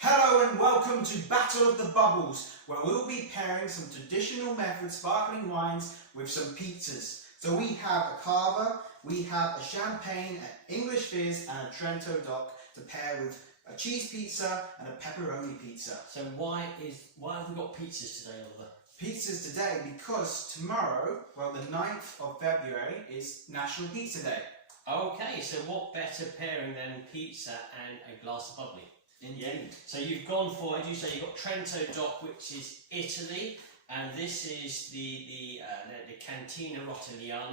Hello and welcome to Battle of the Bubbles, where we'll be pairing some traditional method sparkling wines with some pizzas. So we have a cava, we have a champagne, an English fizz and a Trento Doc to pair with a cheese pizza and a pepperoni pizza. So why have we got pizzas today, Oliver? Pizzas today because tomorrow, well the 9th of February, is National Pizza Day. Okay, so what better pairing than pizza and a glass of bubbly? Indeed. Yeah. So you've gone for, as you say, you've got Trento Doc, which is Italy, and this is the Cantina Rotterdam.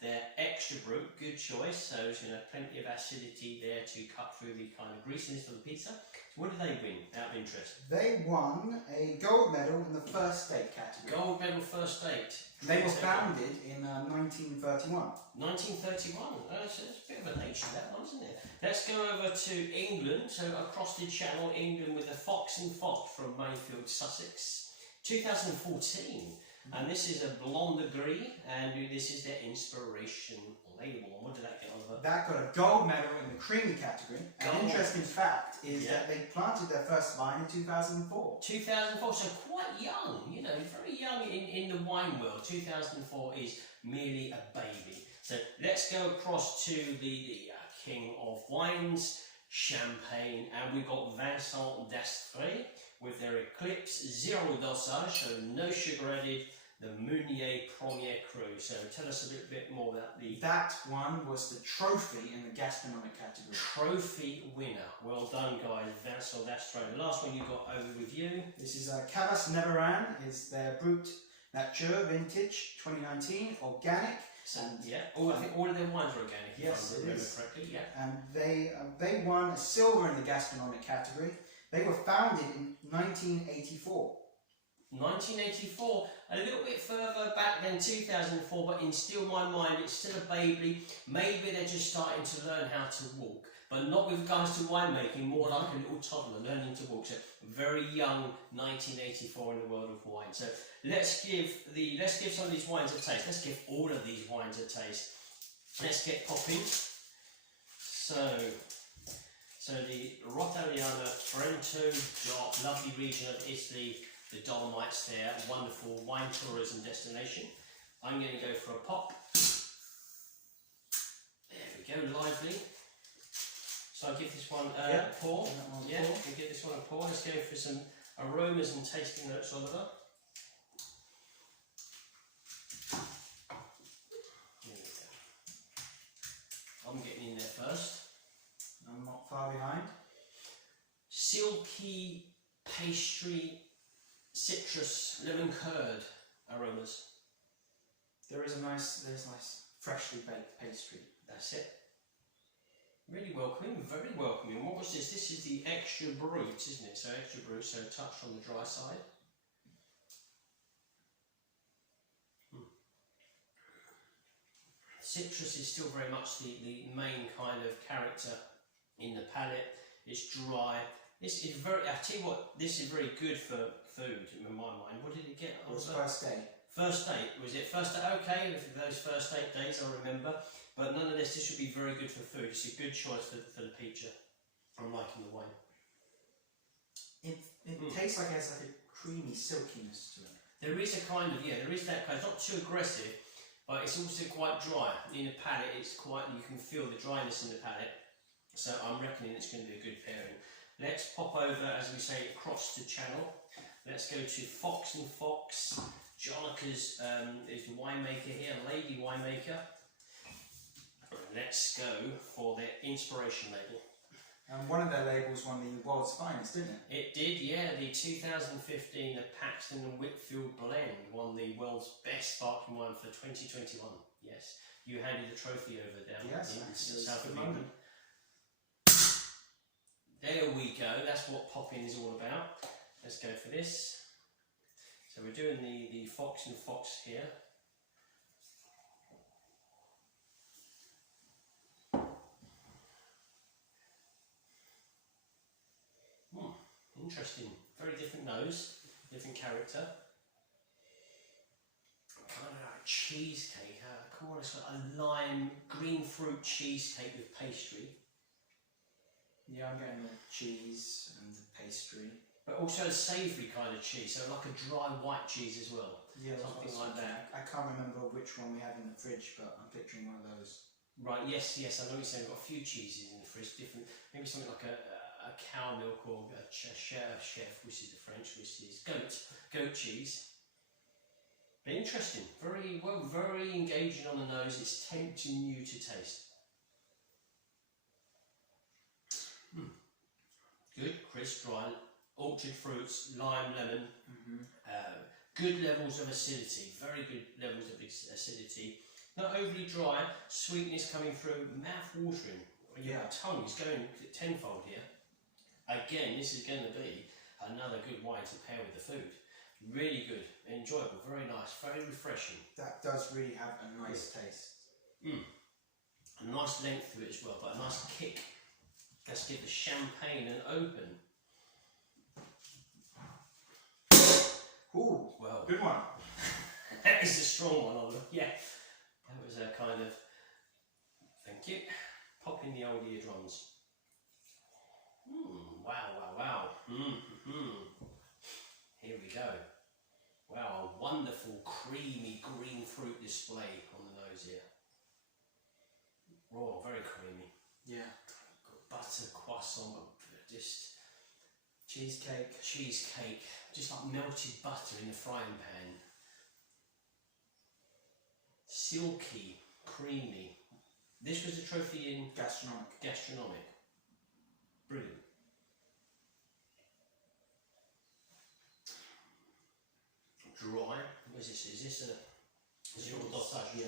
They're extra brut, good choice. So there's plenty of acidity there to cut through the kind of greasiness for the pizza. So what did they win, out of interest? They won a gold medal in the first state category. Gold medal first state. They were founded in 1931. 1931, it's a bit of a nation, that one, isn't it? Let's go over to England, so across the channel, England with the Fox and Fox from Mayfield, Sussex, 2014. And this is a blonde gris, and this is their inspiration label. What did that get, Oliver? That got a gold medal in the creamy category. An interesting fact is that they planted their first vine in 2004. 2004, so quite young, very young in the wine world. 2004 is merely a baby. So let's go across to the king of wines, champagne, and we've got Vincent d'Astrée with their Eclipse Zero Dosage, so no sugar added, the Meunier Premier Cru. So tell us a little bit more about the... That one was the trophy in the gastronomic category. Trophy winner. Well done, guys. Vincent d'Astrée. The last one you got over with you. This is Cavas Neveran, is their Brut Nature Vintage 2019, organic. And I think all of their wines are organic, yes, if I remember correctly. Yeah. And they won a silver in the gastronomic category. They were founded in 1984. 1984, a little bit further back than 2004, but in still my mind, it's still a baby. Maybe they're just starting to learn how to walk, but not with regards to winemaking, more like a little toddler learning to walk. So very young, 1984 in the world of wine. So let's give some of these wines a taste. Let's give all of these wines a taste. Let's get popping. So the Rotterdam, Trento Doc, lovely region of Italy, the Dolomites there, wonderful wine tourism destination. I'm going to go for a pop. There we go, lively. So I'll give this one a pour. Yeah, we'll give this one a pour. Let's go for some aromas and tasting notes, Oliver. There we go. I'm getting in there first. I'm not far behind. Silky pastry, citrus, lemon curd aromas. There's nice freshly baked pastry. That's it. Really welcoming, very welcoming. What was this? This is the extra brut, isn't it? So extra brut, so a touch on the dry side. Citrus is still very much the main kind of character in the palate. It's dry. This is very, I tell you what, this is very good for food in my mind. What did it get? It was first day. First date. Was it first date? Okay, those first date days I remember. But nonetheless, this would be very good for food. It's a good choice for the pizza. I'm liking the wine. It tastes like it has like a creamy silkiness to it. There is a kind of, there is that kind. It's not too aggressive, but it's also quite dry. In the palate, it's quite, you can feel the dryness in the palate. So I'm reckoning it's going to be a good pairing. Let's pop over, as we say, across the channel. Let's go to Fox and Fox. Jonica's is the winemaker here, lady winemaker. Let's go for their inspiration label. And one of their labels won the world's finest, didn't it? It did, yeah. The 2015, the Paxton and Whitfield blend won the world's best sparkling wine for 2021. Yes, you handed the trophy over down in South of England. There we go, that's what popping is all about. Let's go for this. So we're doing the Fox and Fox here. Interesting, very different nose, different character. Kind of like cheesecake, come on, it's got a lime, green fruit cheesecake with pastry. Yeah, I'm getting the cheese and the pastry. pastry. But also a savoury kind of cheese, so like a dry white cheese as well. Yeah, Something like that. I can't remember which one we have in the fridge, but I'm picturing one of those. Right, yes, I know what you're saying. We've got a few cheeses in the fridge, different, maybe something like a cow milk or a chef, which is the French, which is goat cheese. But interesting, very engaging on the nose. It's tempting you to taste. Good, crisp, dry, orchard fruits, lime, lemon. Good levels of acidity, very good levels of acidity. Not overly dry, sweetness coming through, mouth watering. Your tongue is going tenfold here. Again, this is going to be another good wine to pair with the food. Really good, enjoyable, very nice, very refreshing. That does really have a nice taste. A nice length to it as well, but a nice kick. Let's give the champagne an open. Ooh, well, good one. That is a strong one, Oliver. Yeah, that was a kind of, thank you, pop in the old eardrums. Wow. Here we go. Wow, a wonderful creamy green fruit display on the nose here. Oh, very creamy. Yeah. Got butter, croissant, just cheesecake, just like melted butter in the frying pan. Silky, creamy. This was a trophy in gastronomic. Brilliant. Dry. What is this? Is this a zero dosage?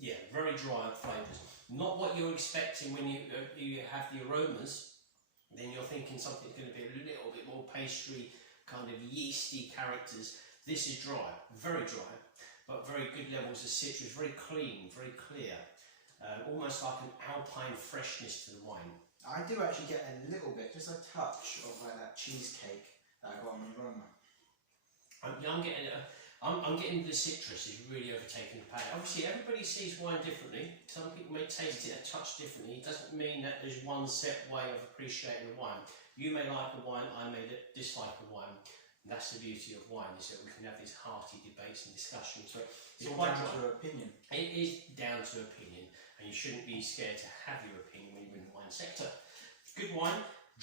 Yeah, very dry flavours. Not what you're expecting when you have the aromas. Then you're thinking something's going to be a little bit more pastry, kind of yeasty characters. This is dry, very dry, but very good levels of citrus, very clean, very clear. Almost like an alpine freshness to the wine. I do actually get a little bit, just a touch of that cheesecake that I got on the aroma. I'm getting the citrus is really overtaking the palate. Obviously, everybody sees wine differently. Some people may taste it a touch differently. It doesn't mean that there's one set way of appreciating a wine. You may like a wine, I may dislike a wine. And that's the beauty of wine, is that we can have these hearty debates and discussions. So it's all down to opinion. It is down to opinion, and you shouldn't be scared to have your opinion when you're in the wine sector. Good wine.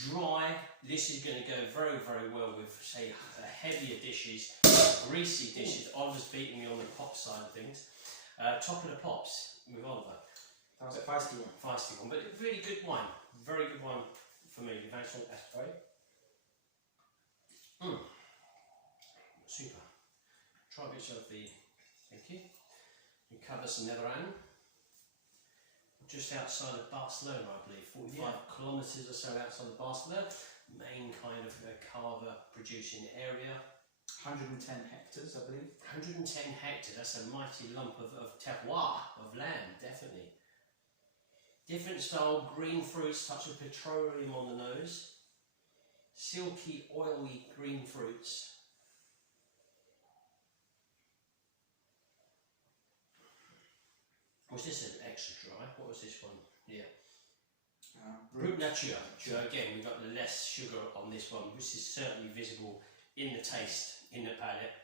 Dry, this is going to go very, very well with, say, heavier dishes, greasy dishes. Oliver's beating me on the pop side of things. Top of the pops with Oliver. That was a feisty one. Feisty one, but really good wine. Very good wine for me. Vincent Astray. Super. Try a bit of the, thank you. You cover some Netherland. Just outside of Barcelona, I believe, 45 kilometres or so outside of Barcelona, main kind of carver producing area. 110 hectares, I believe. 110 hectares, that's a mighty lump of terroir, of land, definitely. Different style, green fruits, touch of petroleum on the nose. Silky, oily green fruits. Was this an extra dry? What was this one? Yeah. Brut Nature. So again, we've got less sugar on this one, which is certainly visible in the taste, in the palate.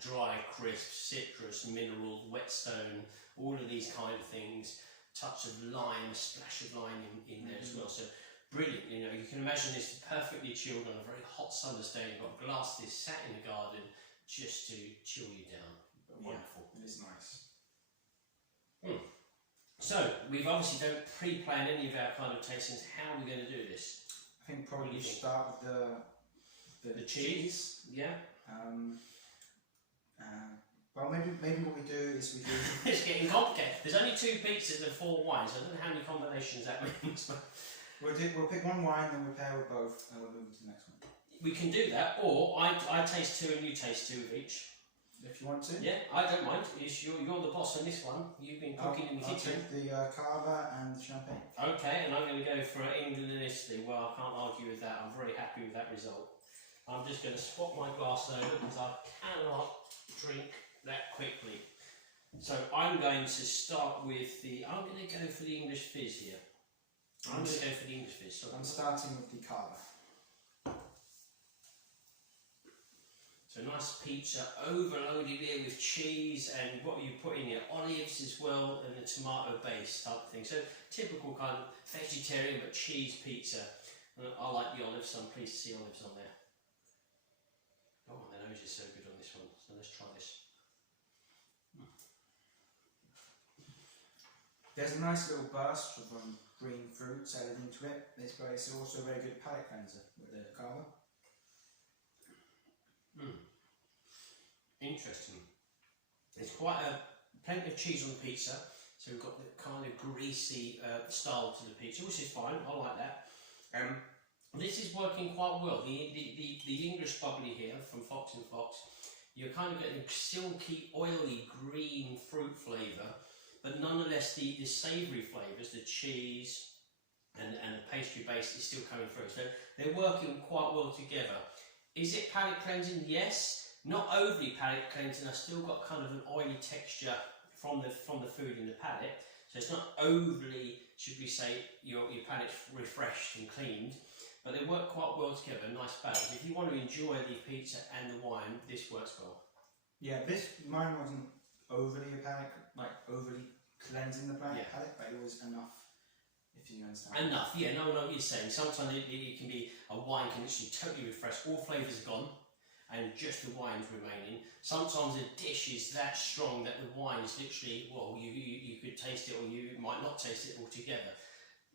Dry, crisp, citrus, mineral, whetstone, all of these kind of things. Touch of lime, a splash of lime in there as well. So brilliant. You know, you can imagine this perfectly chilled on a very hot summer's day. You've got glasses sat in the garden just to chill you down. Wonderful. It is nice. So, we've obviously don't pre-plan any of our kind of tastings. How are we going to do this? I think probably start with the cheese. Yeah. Well, maybe what we do is we do... It's getting complicated. There's only 2 pizzas and 4 wines. I don't know how many combinations that means. We'll pick one wine, then we'll pair with both, and we'll move to the next one. We can do that, or I taste 2 and you taste 2 of each. If you want to. Yeah, I don't mind. You're the boss on this one. You've been cooking in the kitchen. I'll take the cava and the champagne. Okay, and I'm going to go for England and Italy. Well, I can't argue with that. I'm very happy with that result. I'm just going to swap my glass over because I cannot drink that quickly. So I'm going to start with I'm going to go for the English fizz here. I'm going to go for the English fizz. So I'm starting with the cava. So nice pizza overloaded here with cheese and what you put in here, olives as well, and a tomato base type of thing. So typical kind of vegetarian but cheese pizza. I like the olives, so I'm pleased to see olives on there. Oh, the nose is so good on this one, so let's try this. There's a nice little burst of green fruits added into it. It's also a very good palate cleanser with the carver. Interesting. There's quite plenty of cheese on the pizza, so we've got the kind of greasy style to the pizza, which is fine. I like that. This is working quite well. The English bubbly here from Fox and Fox, you're kind of getting a silky, oily, green fruit flavour, but nonetheless the savoury flavours, the cheese and the pastry base is still coming through. So they're working quite well together. Is it palate cleansing? Yes. Not overly palate cleansing. I've still got kind of an oily texture from the food in the palate. So it's not overly, should we say, your palate's refreshed and cleaned. But they work quite well together, a nice balance. If you want to enjoy the pizza and the wine, this works well. Yeah, mine wasn't overly overly cleansing the palate, but it was enough, if you understand. Enough, yeah, no, I know what you're saying. Sometimes it can be, a wine can literally totally refresh, all flavours are gone, and just the wine's remaining. Sometimes a dish is that strong that the wine is literally, well, you could taste it or you might not taste it altogether.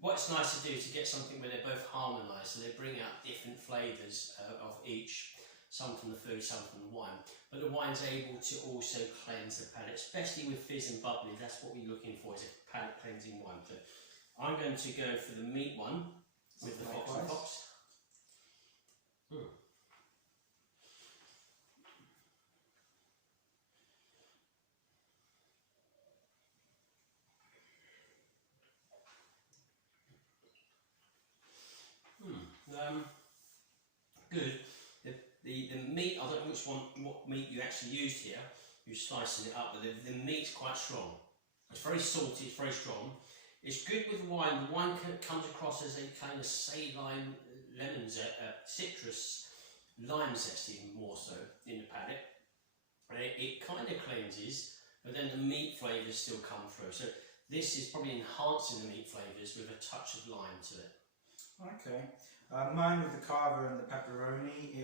What's nice to do is to get something where they're both harmonised, so they bring out different flavours of each, some from the food, some from the wine. But the wine's able to also cleanse the palate, especially with fizz and bubbly. That's what we're looking for, is a palate cleansing wine. So I'm going to go for the meat one with the Fox and Fox. Good. The meat, I don't know what meat you actually used here. You're slicing it up, but the meat's quite strong. It's very salty, it's very strong. It's good with wine. The wine comes across as a kind of saline lemon citrus, lime zest even more so in the palate. It kind of cleanses, but then the meat flavours still come through. So this is probably enhancing the meat flavours with a touch of lime to it. Okay. Mine with the carver and the pepperoni,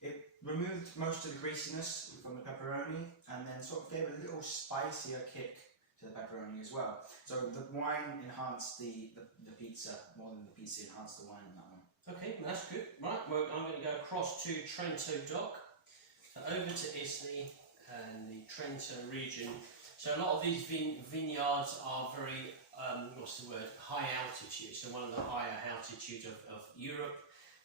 it removed most of the greasiness from the pepperoni and then sort of gave a little spicier kick to the pepperoni as well. So the wine enhanced the pizza more than the pizza enhanced the wine in that one. Okay, that's good. Right, well, I'm going to go across to Trento Dock, over to Italy and the Trento region. So a lot of these vineyards are very, high altitude. So one of the higher altitudes of Europe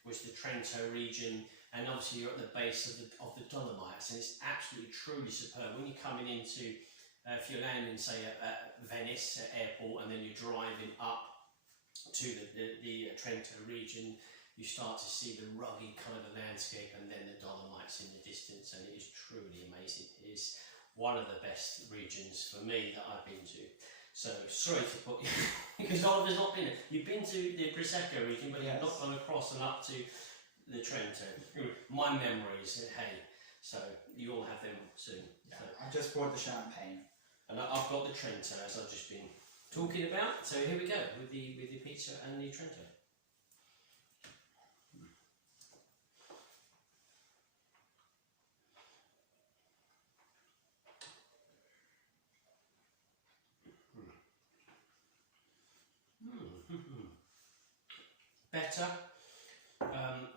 was the Trento region, and obviously you're at the base of the Dolomites, and it's absolutely truly superb. When you're coming into, if you're landing, say, at Venice airport, and then you're driving up to the Trento region, you start to see the rugged kind of landscape, and then the Dolomites in the distance, and it is truly amazing. It is one of the best regions for me that I've been to. So sorry to put you, because Oliver's not been there. You've been to the Prosecco region, but you've not gone across and up to the Trento. My memories, hey, so you all have them soon. Yeah, I just bought the champagne. And I've got the Trento, as I've just been talking about. So here we go with the pizza and the Trento. Better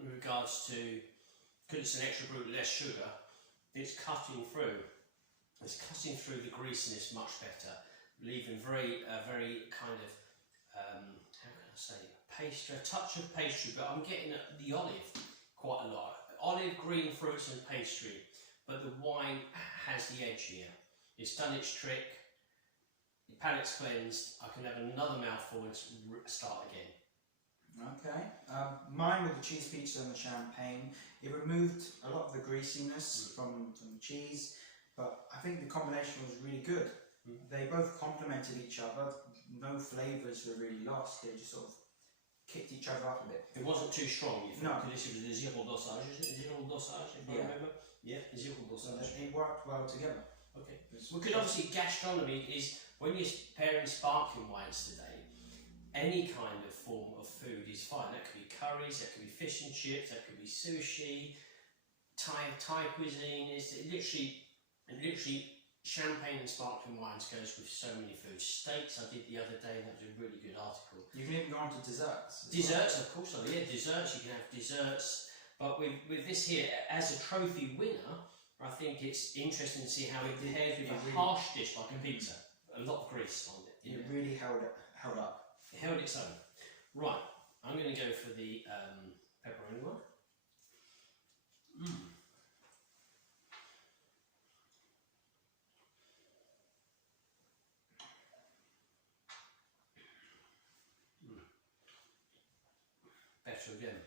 with regards to, because it's an extra brut, less sugar, it's cutting through. It's cutting through the greasiness much better, leaving very kind of, how can I say, pastry, a touch of pastry, but I'm getting the olive quite a lot. Olive, green fruits and pastry, but the wine has the edge here. It's done its trick, the palate's cleansed, I can have another mouthful and start again. Okay, mine with the cheese pizza and the champagne, it removed a lot of the greasiness from the cheese, but I think the combination was really good. They both complemented each other, no flavours were really lost, they just sort of kicked each other up a bit. It wasn't too strong, you No. because this was the zero dosage, is it? Zero dosage, if I Yeah. remember? Yeah, zero So dosage. it worked well together. Okay. Because obviously gastronomy is, when you're pairing sparkling wines today, any kind of form of food is fine. That could be curries, that could be fish and chips, that could be sushi, Thai cuisine. It's literally champagne and sparkling wines goes with so many foods. Steaks I did the other day, that was a really good article. You can even go on to desserts. Desserts, of course, yeah, desserts, you can have desserts. But with this here, as a trophy winner, I think it's interesting to see how it pairs with a harsh dish like a pizza. A lot of grease on it. It really held up. It held its own. Right, I'm going to go for the pepperoni one. Better again.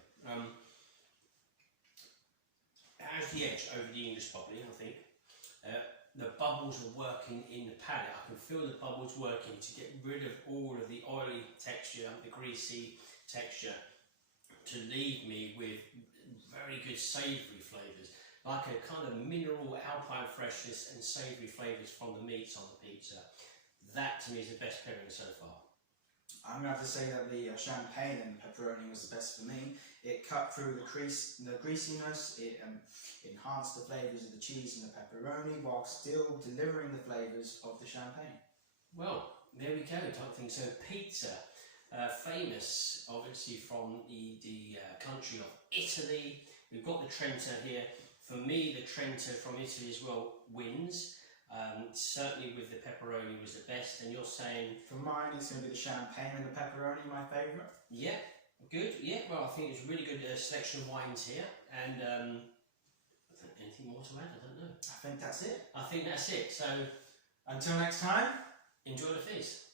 It has the edge over the English bubbly, I think. The bubbles are working in the palate. I can feel the bubbles working to get rid of all of the oily texture, the greasy texture, to leave me with very good savoury flavours, like a kind of mineral alpine freshness and savoury flavours from the meats on the pizza. That to me is the best pairing so far. I'm going to have to say that the champagne and pepperoni was the best for me. It cut through the greasiness, it enhanced the flavours of the cheese and the pepperoni while still delivering the flavours of the champagne. Well, there we go, don't think so. Pizza, famous obviously from the country of Italy. We've got the Trento here. For me, the Trento from Italy as well wins. Certainly with the pepperoni was the best, and you're saying... For mine, it's going to be the champagne and the pepperoni, my favourite. Yeah, good. Yeah, well, I think it's a really good selection of wines here. And anything more to add? I don't know. I think that's it. I think that's it. So until next time, enjoy the fizz.